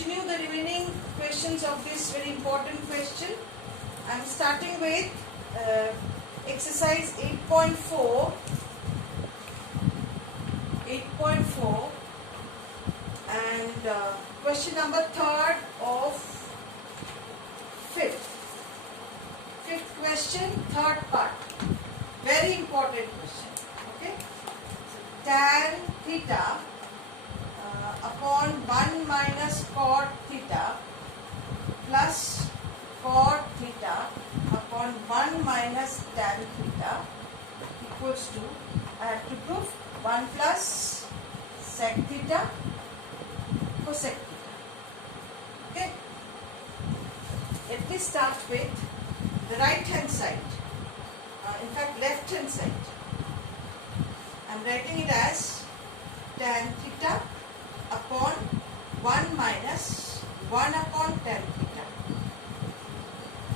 continue the remaining questions of this very important question. I am starting with exercise 8.4 and question number 3rd of 5th question, 3rd part. Very important question. Okay. So, tan theta upon 1 minus cot theta plus cot theta upon 1 minus tan theta equals to, I have to prove 1 plus sec theta cosec theta. Okay. Let me start with the right hand side. In fact, left hand side. I am writing it as tan theta upon 1 minus 1 upon tan theta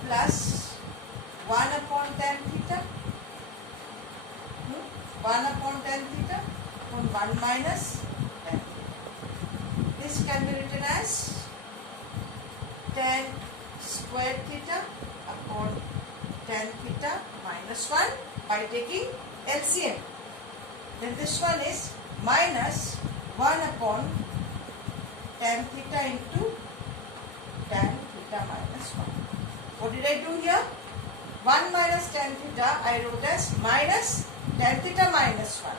plus 1 upon tan theta 1 upon tan theta upon 1 minus tan theta. This can be written as tan square theta upon tan theta minus 1 by taking LCM. Then this one is minus 1 upon tan theta into tan theta minus 1. What did I do here? 1 minus tan theta I wrote as minus tan theta minus 1.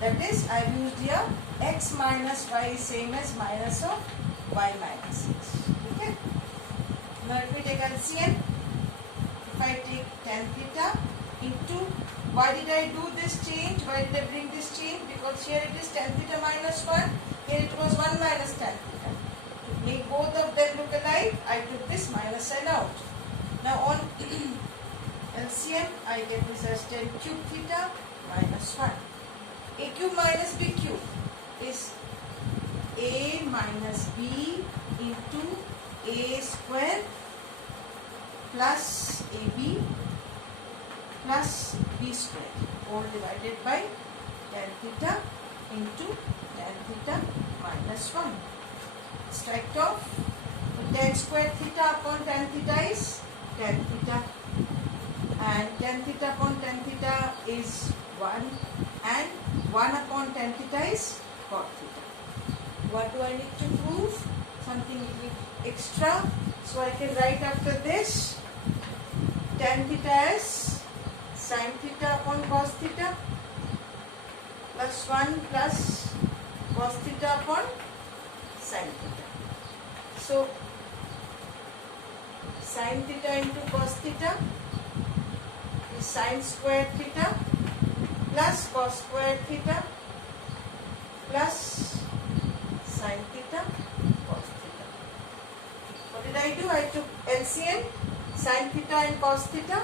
That is, I have used here x minus y is same as minus of y minus x. Okay. Now let me take LCM. If I take tan theta into, why did I do this change? Why did I bring this change? Because here it is tan theta minus 1, here it was 1 minus tan theta. To make both of them look alike, I took this minus sign out. Now on LCM, I get this as tan cube theta minus 1. A cube minus b cube is a minus b into a square plus ab plus b square, all divided by tan theta into tan theta minus 1. Strike off. Tan square theta upon tan theta is tan theta, and tan theta upon tan theta is 1, and 1 upon tan theta is cot theta. What do I need to prove? Something extra. So I can write after this tan theta as sin theta upon cos theta plus 1 plus cos theta upon sin theta. So sin theta into cos theta is sin square theta plus cos square theta plus sin theta cos theta. What did I do? I took LCM, sin theta and cos theta.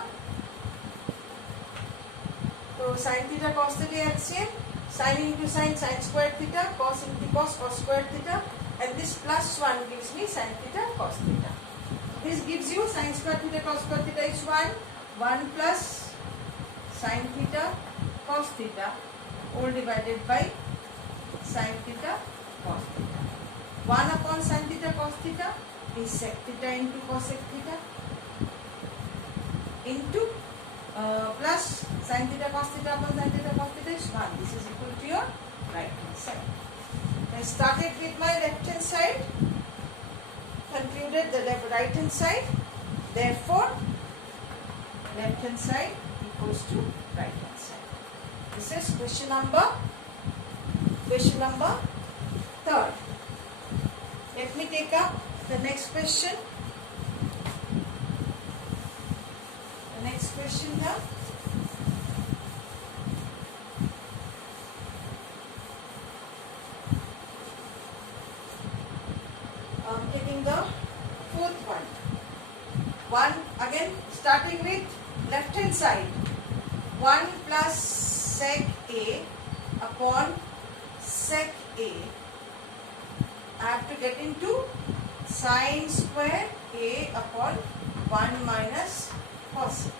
So sin theta cos theta LCM, sin into sin, sin square theta, cos into cos, cos square theta, and this plus 1 gives me sin theta cos theta. This gives you sin square theta cos square theta is 1 plus sin theta cos theta all divided by sin theta cos theta. 1 upon sin theta cos theta is sec theta into cosec theta into plus sin theta cos theta upon sin theta cos theta is 1. This is equal to your right hand side. I started with my left hand side, concluded the right hand side. Therefore, left hand side equals to right hand side. This is question number 3rd. Let me take up the next question. The next question here. Taking the 4th one. One again, starting with left hand side. 1 plus sec A upon sec A. I have to get into sin square A upon 1 minus cos A.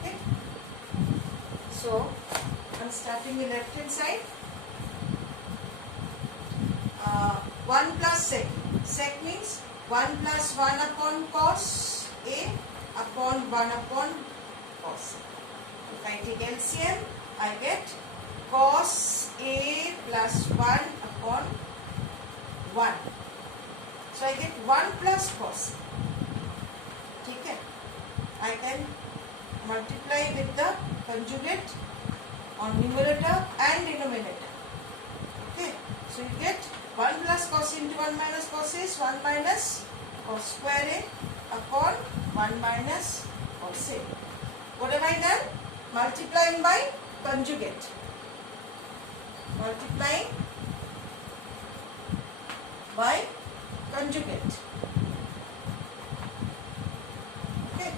Okay. So, I am starting with left hand side. 1 plus sec. Sec means 1 plus 1 upon cos A upon 1 upon cos A. If I take LCM, I get cos A plus 1 upon 1. So I get 1 plus cos A. Okay. I can multiply with the conjugate on numerator and denominator. Okay. So you get 1 plus cos into 1 minus cos is 1 minus cos square A upon 1 minus cos A. What have I done? Multiplying by conjugate. Multiplying by conjugate. Okay.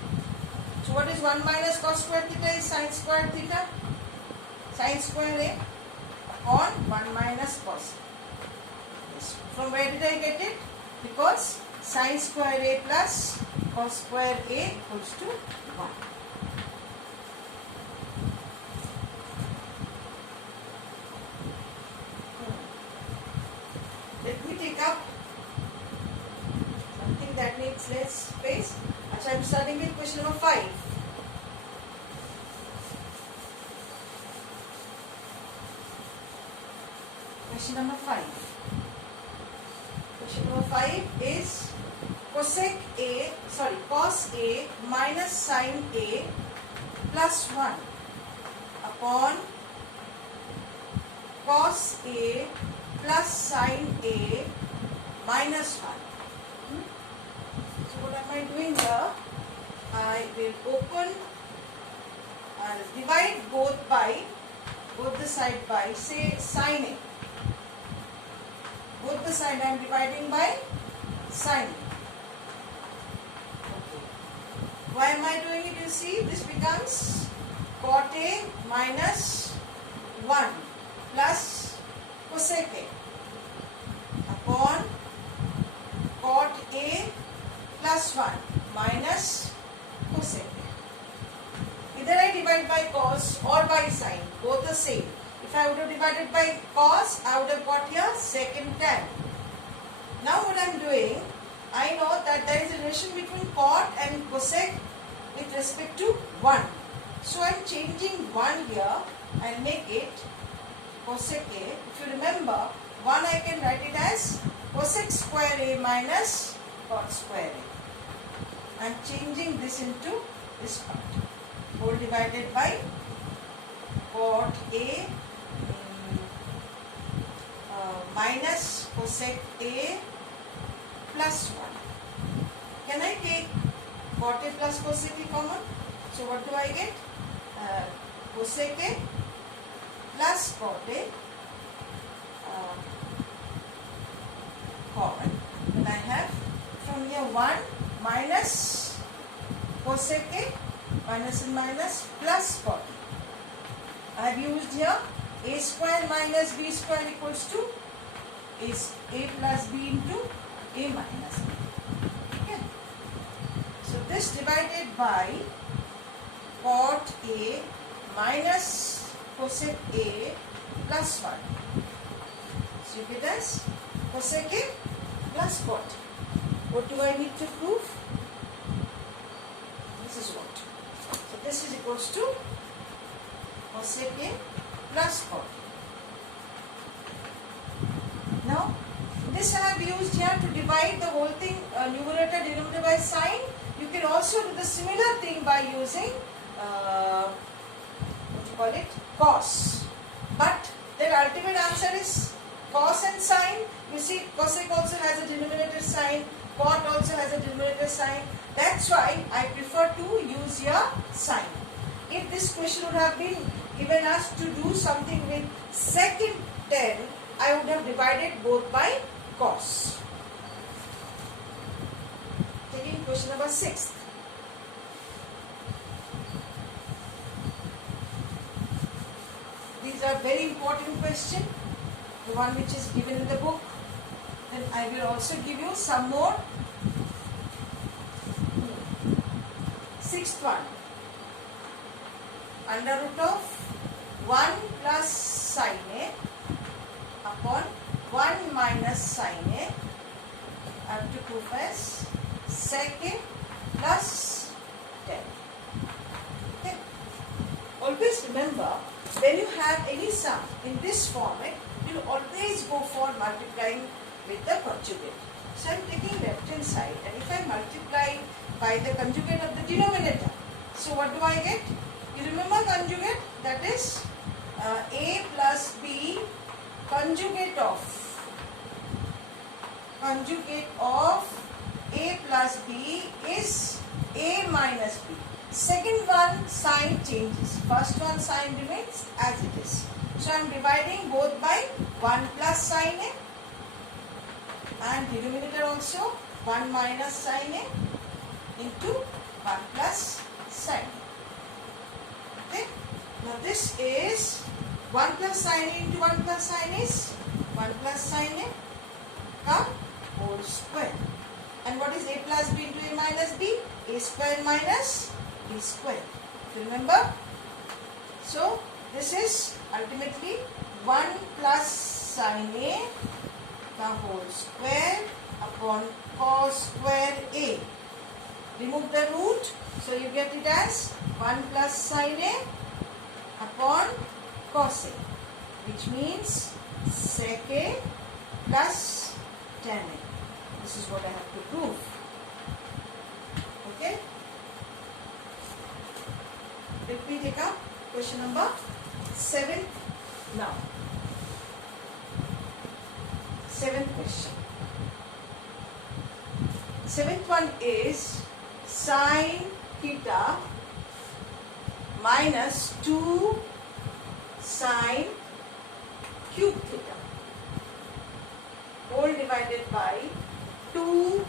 So what is 1 minus cos square theta is sin square theta. Sin square A upon 1 minus cos. From where did I get it? Because sin square A plus cos square A equals to 1. Let me take up something that needs less space. So I am starting with question number 5. Question number 5. Question number 5 is cos A minus sin A plus 1 upon cos A plus sin A minus 1. So what am I doing here? I will divide both the side by, say, sin A. Both the side I am dividing by sin. Okay. Why am I doing it? You see, this becomes cot A minus 1 plus cosec A upon cot A plus 1 minus cosec A. Either I divide by cos or by sin, both the same. If I would have divided by cos, I would have got here second tan. Now what I am doing, I know that there is a relation between cot and cosec with respect to 1. So I am changing 1 here and make it cosec A. If you remember, 1 I can write it as cosec square A minus cot square A. I am changing this into this part. Whole divided by cot A minus cosec A plus 1. Can I take cot A plus cosec A common? So what do I get? Cosec A plus cot A common. And I have from here 1 minus cosec A, minus and minus, plus cot A. I have used here A square minus B square equals to is A plus B into A minus B. Okay. So this divided by cot A minus cosec A plus 1. So you get as cosec A plus cot. What do I need to prove? This is what. So this is equals to cosec A plus cot. Now, this I have used here to divide the whole thing, numerator, denominator by sign. You can also do the similar thing by using, cos. But their ultimate answer is cos and sine. You see, cosec also has a denominator sign, cot also has a denominator sign. That's why I prefer to use here sine. If this question would have been given us to do something with second 10, I would have divided both by cos. Taking question number 6. These are very important questions. The one which is given in the book. Then I will also give you some more. Sixth one. Under root of 1 plus sin A upon 1 minus sin A I have to prove as sec A plus tan. Okay. Always remember, when you have any sum in this format, you always go for multiplying with the conjugate. So I am taking left hand side, and if I multiply by the conjugate of the denominator, so what do I get? You remember conjugate? That is A plus B conjugate of A plus B is A minus B. Second one sign changes. First one sign remains as it is. So I am dividing both by 1 plus sign A and denominator also 1 minus sign A into 1 plus sign A. Okay. Now this is 1 plus sign A into 1 plus sign is 1 plus sign A ka whole square. And what is A plus B into A minus B? A square minus B square. Remember? So this is ultimately 1 plus sin A the whole square upon cos square A. Remove the root, so you get it as 1 plus sin A upon cos A, which means sec A plus tan A. This is what I have to prove. Okay? Let me take up question number 7 now. 7th question. 7th one is sin theta minus 2 sin cube theta whole divided by 2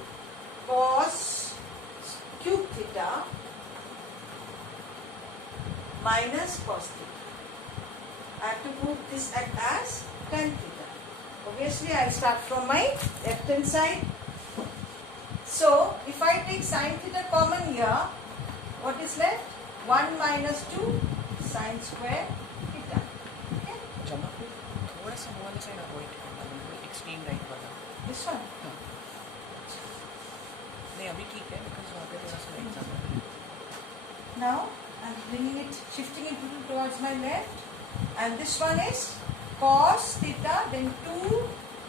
cos cube theta minus cos theta. I have to prove this as tan theta. Obviously, I will start from my left hand side. So, if I take sin theta common here, what is left? 1 minus 2 sin square theta. Okay? थोड़ा सा वो वाला side avoid करना, बिल्कुल extreme right वाला. This one? हाँ. नहीं अभी ठीक है, because वहाँ पे थोड़ा सा राइट ज़्यादा है. Now, I am bringing it, shifting it little towards my left, and this one is cos theta, then 2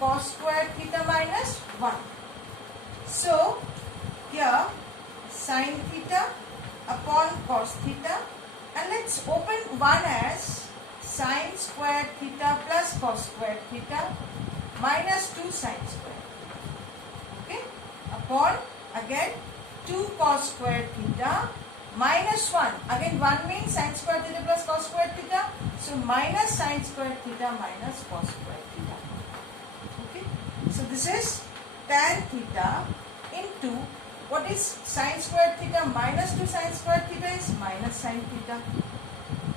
cos square theta minus 1. So, here sin theta upon cos theta, and let's open one as sin square theta plus cos square theta minus 2 sin square. Okay? Upon again 2 cos square theta minus 1. Again 1 means sin square theta plus cos square theta. So minus sin square theta minus cos square theta. Okay? So this is tan theta into what is sin square theta minus 2 sin square theta is minus sin theta.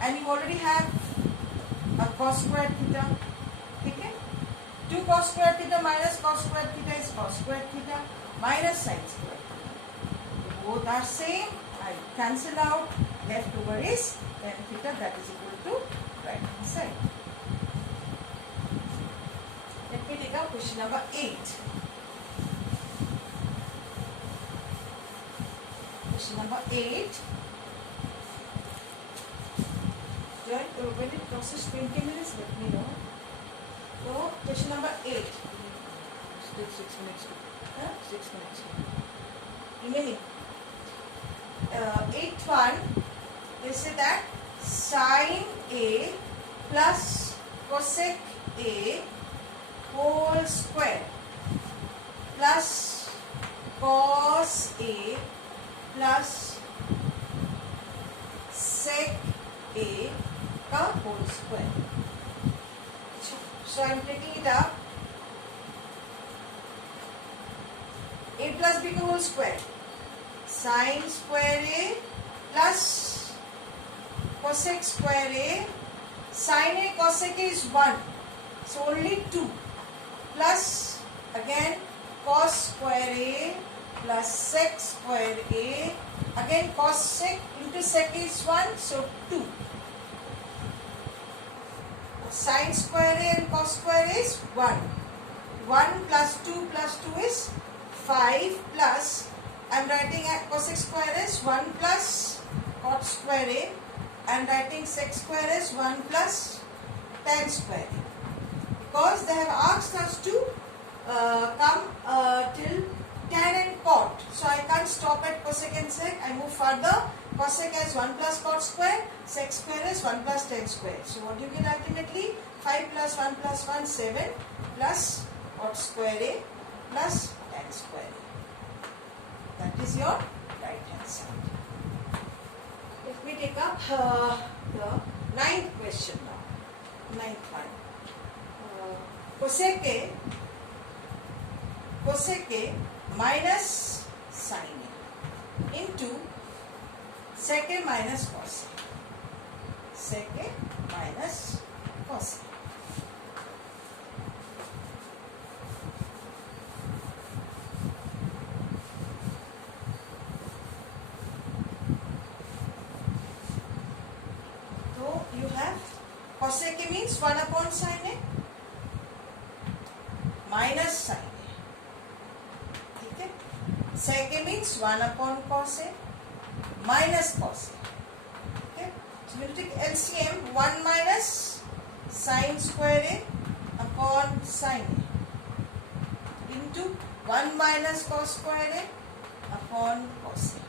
And you already have a cos square theta. Okay? 2 cos square theta minus cos square theta is cos square theta minus sin square theta. Both are same. I cancel out. Left over is tan theta, that is equal to right hand side. Let me take up question number 8. Question number 8. When it crosses 20 minutes, let me know. So, question number 8. Still 6 minutes. Huh? 6 minutes. Remaining. 8th one, they say that sin A plus cosec A whole square plus cos A plus sec A का whole square. So I am taking it up. A plus B का whole square. Sin square A plus cosec square A. Sin A cosec A is 1. So only 2. Plus again cos square A plus sec square A. Again cos sec into sec is 1. So 2. Sin square A and cos square A is 1. 1 plus 2 is 5 plus, I am writing at cosec square is 1 plus cot square A. I am writing sec square is 1 plus tan square A. Because they have asked us to come till tan and cot. So I can't stop at cosec and sec. I move further. Cosec is 1 plus cot square. Sec square is 1 plus tan square. So what you get ultimately? 5 plus 1 plus 1, 7 plus cot square A plus tan square A. That is your right hand side. Let me take up the 9th question now. 9th one. Cosec A minus sin A into sec A minus cos A. Sec A minus cos A. So you have cosec A means 1 upon sin A minus sin A. Okay? Sec A means 1 upon cos A minus cos A. Okay? So we will take LCM 1 minus sin square A upon sin A into 1 minus cos square A upon cos A.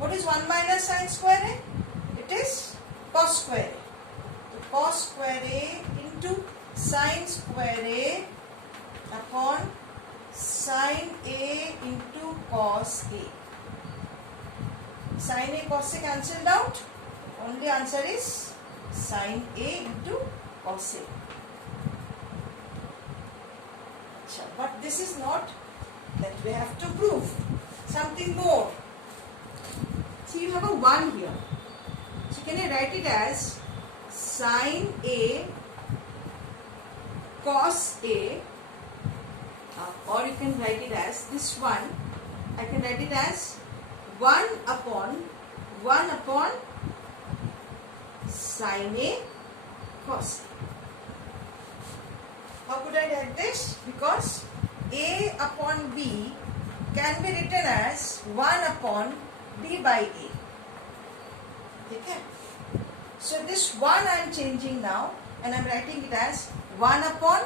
What is 1 minus sin square A? It is cos square A. So cos square A into sin square A upon sin A into cos A. Sin A cos A cancelled out. Only answer is sin A into cos A. But this is not that we have to prove. Something more. See, you have a 1 here. So can I write it as sin A cos A, or you can write it as this one. I can write it as 1 upon sin A cos A. How could I write this? Because A upon B can be written as 1 upon B by A. Okay. So this 1 I am changing now and I am writing it as 1 upon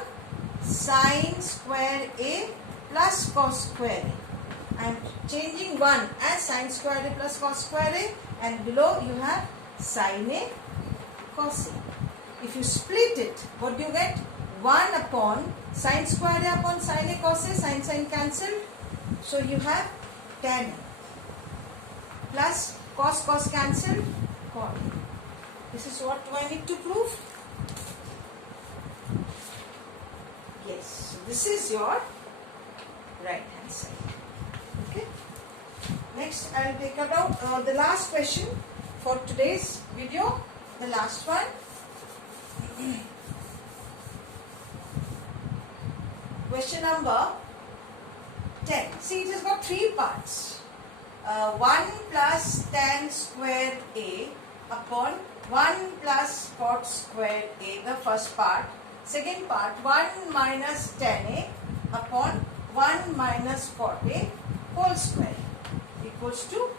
sin square A plus cos square A. I am changing 1 as sin square A plus cos square A, and below you have sin A cos A. If you split it, what do you get? 1 upon sin square A upon sin A cos A, sin cancelled. So you have tan A plus cos cancelled, cot. This is what do I need to prove? Yes, so this is your right hand side. Okay. Next I will take out the last question for today's video. The last one. Question number 10. See, it has got 3 parts. 1 plus tan square A upon 1 plus cot square A, the first part. Second part, 1 minus tan A upon 1 minus cot A whole square equals to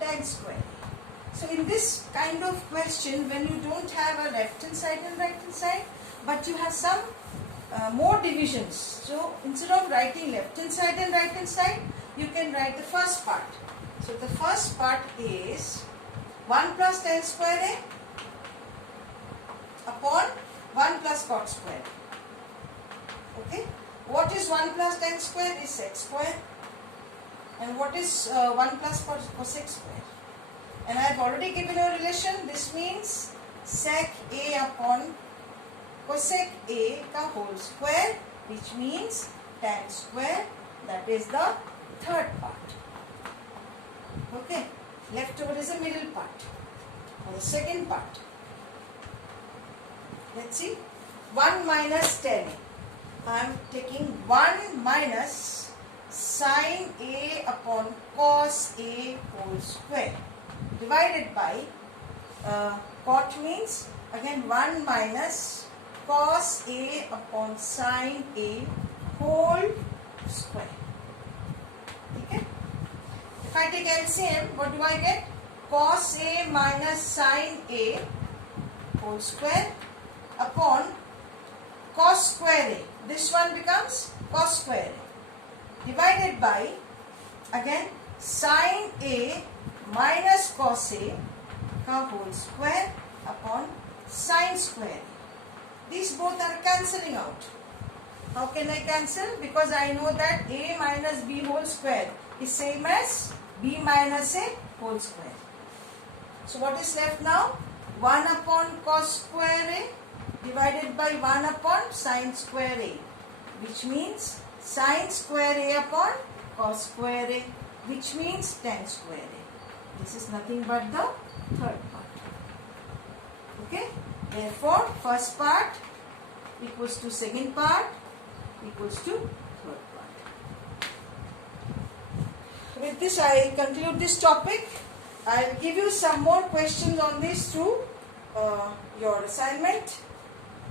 tan square A. So in this kind of question, when you don't have a left hand side and right hand side, but you have some more divisions. So instead of writing left hand side and right hand side, you can write the first part. So the first part is 1 plus tan square A upon 1 plus cot square. Okay. What is 1 plus tan square? Is sec square. And what is 1 plus cosec square? And I have already given a relation. This means sec A upon cosec A ka whole square, which means tan square. That is the third part. Okay. Left over is the middle part, or the second part. Let's see. 1 minus tan A. I am taking 1 minus sin A upon cos A whole square divided by cot means again 1 minus cos A upon sin A whole square. take LCM, what do I get? Cos A minus sin A whole square upon cos square A. This one becomes cos square A divided by, again, sin A minus cos A का whole square upon sin square A. These both are cancelling out. How can I cancel? Because I know that A minus B whole square is same as B minus A whole square. So what is left now? 1 upon cos square A divided by 1 upon sin square A, which means sin square A upon cos square A, which means tan square A. This is nothing but the third part. Okay? Therefore, first part equals to second part equals to third part. With this, I conclude this topic. I'll give you some more questions on this through your assignment.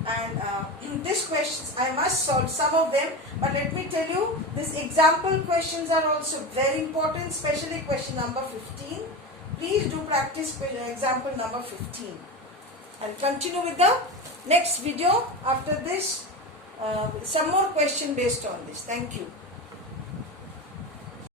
And these questions, I must solve some of them. But let me tell you, these example questions are also very important, especially question number 15. Please do practice example number 15. I'll continue with the next video after this. Some more question based on this. Thank you.